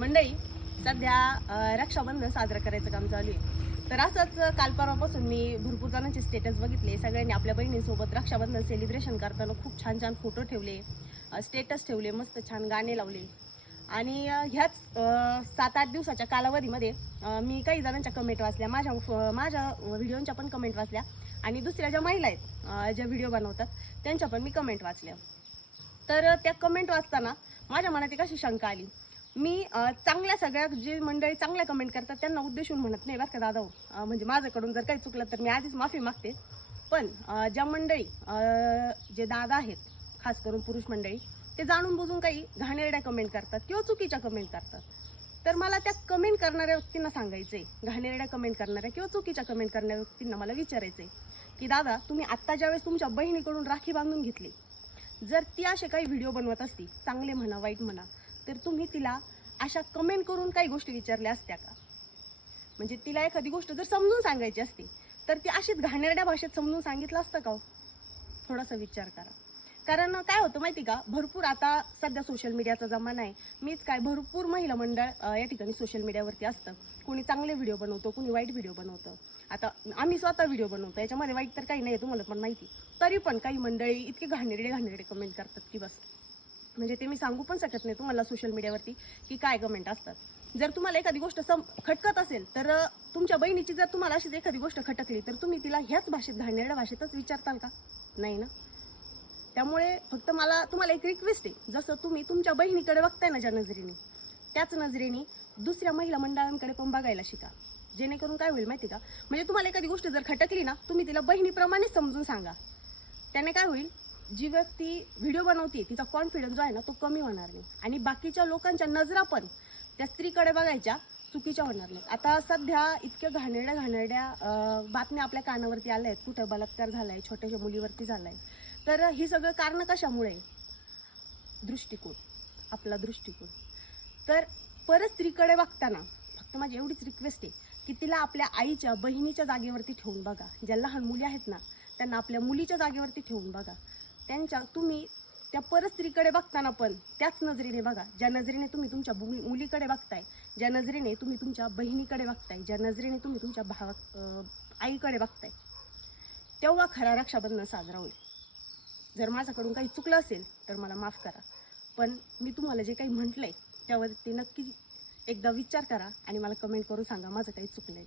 मंडळी, सध्या रक्षाबंधन साजरं करायचं काम चालू आहे. तर असंच काल परवापासून मी भरपूर जणांचे स्टेटस बघितले. सगळ्यांनी आपल्या बहिणींसोबत रक्षाबंधन सेलिब्रेशन करताना खूप छान छान फोटो ठेवले, स्टेटस ठेवले, मस्त छान गाणे लावले. आणि ह्याच 7-8 दिवसाच्या कालावधीमध्ये मी काही जणांच्या कमेंट वाचल्या, माझ्या व्हिडिओच्या पण कमेंट वाचल्या आणि दुसऱ्या ज्या महिला आहेत ज्या व्हिडिओ बनवतात त्यांच्या पण मी कमेंट वाचल्या. तर त्या कमेंट वाचताना माझ्या मनात एक अशी शंका आली. मी चांगल्या सगळ्या जी मंडळी चांगल्या कमेंट करतात त्यांना उद्देशून म्हणत नाही बरं का दादा हो. म्हणजे माझ्याकडून जर काही चुकलं तर मी आधीच माफी मागते. पण ज्या मंडळी जे दादा आहेत, खास करून पुरुष मंडळी, ते जाणून बुजून काही घाणेरड्या कमेंट करतात किंवा चुकीच्या कमेंट करतात. तर मला त्या कमेंट करणाऱ्या व्यक्तींना सांगायचंय, घाणेरड्या कमेंट करणाऱ्या किंवा चुकीच्या कमेंट करणाऱ्या व्यक्तींना मला विचारायचंय की दादा, तुम्ही आत्ता ज्यावेळेस तुमच्या बहिणीकडून राखी बांधून घेतली, जर ती असे काही व्हिडिओ बनवत असती, चांगले म्हणा वाईट म्हणा, तर तुम्ही तिला अशा कमेंट करून काही गोष्टी विचारल्या असत्या का? म्हणजे तिला एखादी गोष्ट जर समजून सांगायची असती तर ती अशीच घाणेरड्या भाषेत समजून सांगितलं असतं का? थोडासा विचार करा. कारण काय होतं माहिती का, भरपूर आता सध्या सोशल मीडियाचा जमाना आहे. मीच काय, भरपूर महिला मंडळ या ठिकाणी सोशल मीडियावरती असतं. कोणी चांगले व्हिडिओ बनवतो, कोणी वाईट व्हिडिओ बनवतं. आता आम्ही स्वतः व्हिडिओ बनवतो, याच्यामध्ये वाईट तर काही नाही, तुम्हाला पण माहिती. तरी पण काही मंडळी इतके घाणेरडे कमेंट करतात की बस, म्हणजे ते मी सांगू पण शकत नाही तुम्हाला सोशल मीडियावरती की काय कमेंट असतात. जर तुम्हाला एखादी गोष्ट खटकत असेल तर तुमच्या बहिणीची जर तुम्हाला अशीच एखादी गोष्ट खटकली तर तुम्ही तिला ह्याच भाषेत, घाणेरड्या भाषेतच विचारताल का? नाही ना. त्यामुळे फक्त मला तुम्हाला एक रिक्वेस्ट आहे, जसं तुम्ही तुमच्या बहिणीकडे बघताय ना ज्या नजरेने, त्याच नजरेने दुसऱ्या महिला मंडळांकडे पण बघायला शिका. जेणेकरून काय होईल माहिती का, म्हणजे तुम्हाला एखादी गोष्ट जर खटकली ना, तुम्ही तिला बहिणीप्रमाणे समजून सांगा. त्याने काय होईल, जी व्यक्ती व्हिडिओ बनवते तिचा कॉन्फिडन्स जो आहे ना तो कमी होणार नाही आणि बाकीच्या लोकांच्या नजरा पण त्या स्त्रीकडे बघायच्या चुकीच्या होणार नाही. आता सध्या इतक्या घाणेरड्या बातम्या आपल्या कानावरती आल्या आहेत. कुठं बलात्कार झालाय, छोट्याशा मुलीवरती झालाय. तर ही सगळं कारण कशामुळे? दृष्टिकोन, आपला दृष्टिकोन. तर परत स्त्रीकडे बघताना फक्त माझी एवढीच रिक्वेस्ट आहे की तिला आपल्या आईच्या, बहिणीच्या जागेवरती ठेवून बघा. ज्या लहान मुली आहेत ना त्यांना आपल्या मुलीच्या जागेवरती ठेवून बघा. तुम्ही त्या परस्त्रीकडे बघताना पण त्याच नजरेने बघा, ज्या नजरेने तुम्ही तुमच्या मुलीकडे बघताय, ज्या नजरेने तुम्ही तुमच्या बहिणीकडे बघताय, ज्या नजरेने तुम्ही तुमच्या आईकडे बघताय. तेव्हा खरा रक्षाबंधन साजरा होईल. जर माझ्याकडून काही चुकलं असेल तर मला माफ करा, पण मी तुम्हाला जे काही म्हटलंय त्यावरती नक्की एकदा विचार करा आणि मला कमेंट करून सांगा माझं काही चुकलंय.